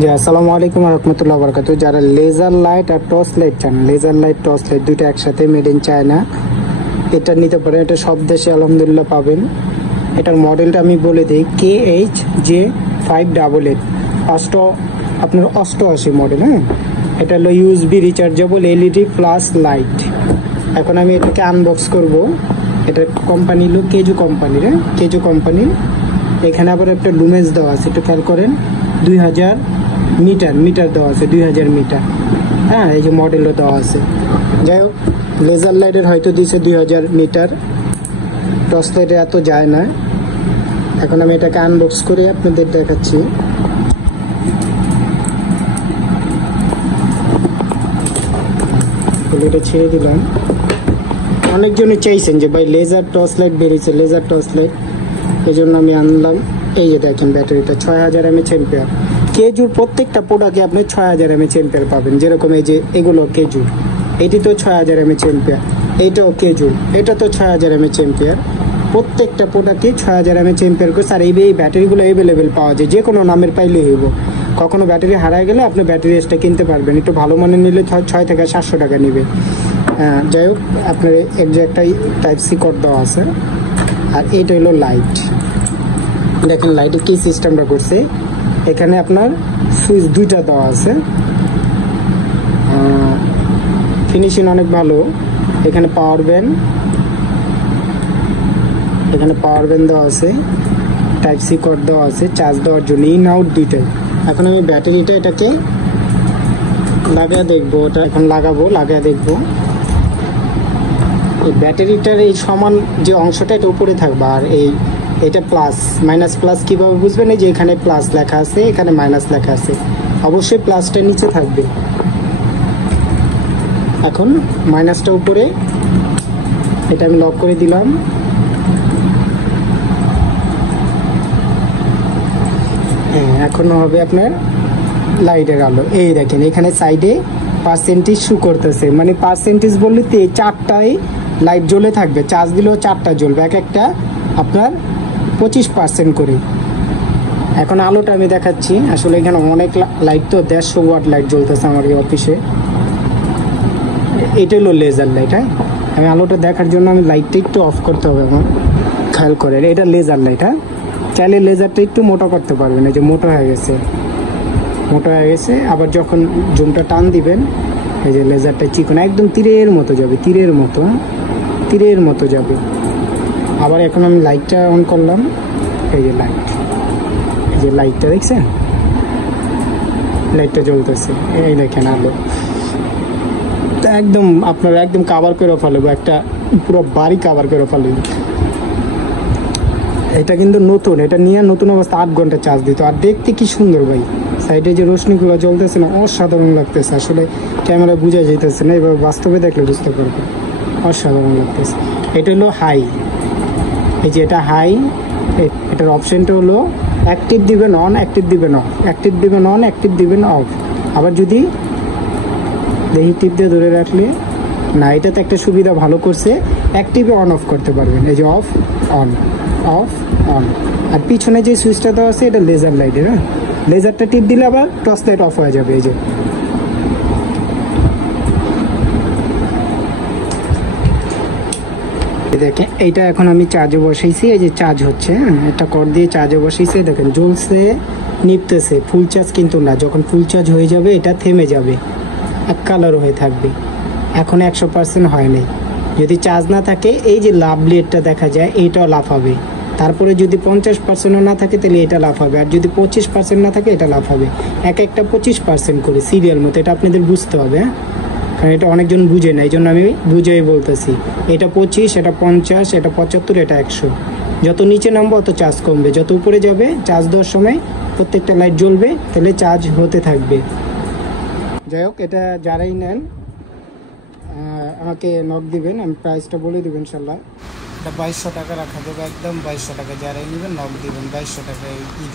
জি আসসালামু আলাইকুম রহমতুল্লাহ বরকাতুহ। যারা লেজার লাইট আর টর্চ লাইট চান, লেজার লাইট টর্চ লাইট দুইটা একসাথে মেড ইন চায়না, এটা নিতে পারেন। এটা সব দেশে আলহামদুলিল্লাহ পাবেন। এটার মডেলটা আমি বলে দিই, KH-J588 আপনার 88 মডেল। হ্যাঁ, এটা হলো USB rechargeable LED plus light. এখন আমি এটাকে আনবক্স করব। এটা কোম্পানি হলো কেজু কোম্পানির। কেজু কোম্পানির এখানে আবার একটা লুমেন্স দেওয়া আছে, একটু খেয়াল করেন। 2000 মিটার দেওয়া আছে, 2000 মিটার। হ্যাঁ, এই যে মডেলও দেওয়া আছে। যাই হোক, লেজার লাইটের হয়তো দিয়েছে 2000 মিটার, টর্চ লাইটে এত যায় না। এখন আমি এটাকে আনবক্স করে আপনাদের দেখাচ্ছি। এটা ছেড়ে দিলাম। অনেকজনই চাইছেন যে ভাই লেজার টর্চ লাইট বেরিয়েছে, লেজার টর্চ লাইট, এই জন্য আমি আনলাম। এই যে দেখেন ব্যাটারিটা 6000 mAh। কেজুর প্রত্যেকটা প্রোডাক্টে আপনি 6000 mAh পাবেন। যেরকম এই যে এগুলো কেজুর, এটি তো 6000 mAh, এইটাও কেজুর, এটা তো 6000 mAh। প্রত্যেকটা প্রোডাক্টে 6000 mAh করে। আর এই ব্যাটারিগুলো অ্যাভেলেবেল পাওয়া যায়, যে কোনো নামের পাইলেই হইব। কখনো ব্যাটারি হারায় গেলে আপনি ব্যাটারি এক্সট্রা কিনতে পারবেন। একটু ভালো মানের নিলে 6 থেকে 700 টাকা নেবে। যাই হোক, আপনার একটাই টাইপ সি কোড দেওয়া আছে। আর এইটা হলো লাইট। দেখেন লাইটের কি সিস্টেমটা করছে। এখানে আপনার সুইচ দুইটা দেওয়া আছে, ফিনিশিং অনেক ভালো। এখানে পাওয়ার ব্যান্ড দেওয়া আছে, টাইপ সি কোড দেওয়া আছে চার্জ দেওয়ার জন্য, ইন আউট দুইটাই। এখন আমি ব্যাটারিটা এটাকে লাগায় দেখবো। ওটা এখন লাগায় দেখবো। এই ব্যাটারিটার এই সমান যে অংশটা এটা উপরে থাকবে, আর এটা প্লাস মাইনাস প্লাস কিভাবে বুঝবেন? এই যে এখানে প্লাস লেখা আছে, এখানে মাইনাস লেখা আছে, অবশ্যই প্লাসটা নিচে থাকবে। এখন মাইনাসটা উপরে, এটা আমি লক করে দিলাম। এখন হবে আপনার লাইটের আলো। এই দেখেন এখানে সাইডে পার্সেন্টেজ শো করতেছে, মানে পার্সেন্টেজ বললে 4টাই লাইট জ্বলে থাকবে। চার্জ দিলেও 4টা জ্বলবে, এক একটা আপনার 25% করে। এখন আলোটা আমি দেখাচ্ছি। আসলে এখানে অনেক লাইট, তো 150 ওয়াট লাইট জ্বলতেছে আমার এই অফিসে। এটা হলো লেজার লাইট। হ্যাঁ, আমি আলোটা দেখার জন্য আমি লাইটটা একটু অফ করতে হবে আমার, খেয়াল করেন। এটা লেজার লাইট। হ্যাঁ, চাইলে লেজারটা একটু মোটা করতে পারবেন। এই যে মোটা হয়ে গেছে। আবার যখন জুমটা টান দিবেন, এই যে লেজারটা চিকন একদম তীরের মতো যাবে। আবার এখন আমি লাইটটা অন করলাম। এই যে লাইটটা দেখছেন, লাইটটা জ্বলতেছে। এই দেখেন আলো একদম আপনার একদম কাভার করে ফেলবো, একটা পুরো বাড়ি কাভার করে ফেলবো। এটা কিন্তু নতুন, এটা নিয়ে নতুন অবস্থা 8 ঘন্টা চার্জ দিত। আর দেখতে কি সুন্দর ভাই, সাইডে যে রোশনিগুলো জ্বলতেছে না, অসাধারণ লাগতেছে। আসলে ক্যামেরা বোঝা যাইতেছে না, এবার বাস্তবে দেখলে বুঝতে পারবে, অসাধারণ লাগতেছে। এটা হলো হাই। এই যে এটা হাই, এটার অপশনটা হলো অ্যাক্টিভ দিবেন অন, অ্যাক্টিভ দিবেন অফ। আবার যদি দেখি টিপ দিয়ে ধরে রাখলে না, এটাতে একটা সুবিধা ভালো করছে, অ্যাক্টিভে অন অফ করতে পারবেন। এই যে অফ অন। আর পিছনে যে সুইচটা দেওয়া আছে এটা লেজার লাইটের। হ্যাঁ, লেজারটা টিপ দিলে আবার টর্চ লাইট অফ হয়ে যাবে। এই যে দেখেন, এইটা এখন আমি চার্জে বসাইছি। এই যে চার্জ হচ্ছে, একটা কর্ড দিয়ে চার্জে বসাইছি। দেখেন জ্বলছে, নিপতেছে। ফুল চার্জ কিন্তু না, যখন ফুল চার্জ হয়ে যাবে এটা থেমে যাবে, এক কালার হয়ে থাকবে। এখন 100% হয় নাই। যদি চার্জ না থাকে, এই যে লাভ লিডটা দেখা যায়, এইটাও লাফাবে। তারপরে যদি 50% না থাকে তাহলে এটা লাফাবে, আর যদি 25% না থাকে এটা লাফাবে। একটা 25% করে সিরিয়াল মতো। এটা আপনাদের বুঝতে হবে। হ্যাঁ, কারণ এটা অনেকজন বুঝে না, এই জন্য আমি বুঝেই বলতেছি। এটা 25, এটা 50, এটা 75, এটা 100। যত নিচে নামবো অত চার্জ কমবে, যত উপরে যাবে চার্জ দেওয়ার সময় প্রত্যেকটা লাইট জ্বলবে, তাহলে চার্জ হতে থাকবে। যাই হোক, এটা যারাই নেন আমাকে নক দিবেন, আমি প্রাইসটা বলে দেবেন ইনশাল্লাহ। এটা 2200 টাকা রাখা যাবে, একদম 2200 টাকা। যারাই নেবেন নক দিবেন, 2200 টাকা। ঈদ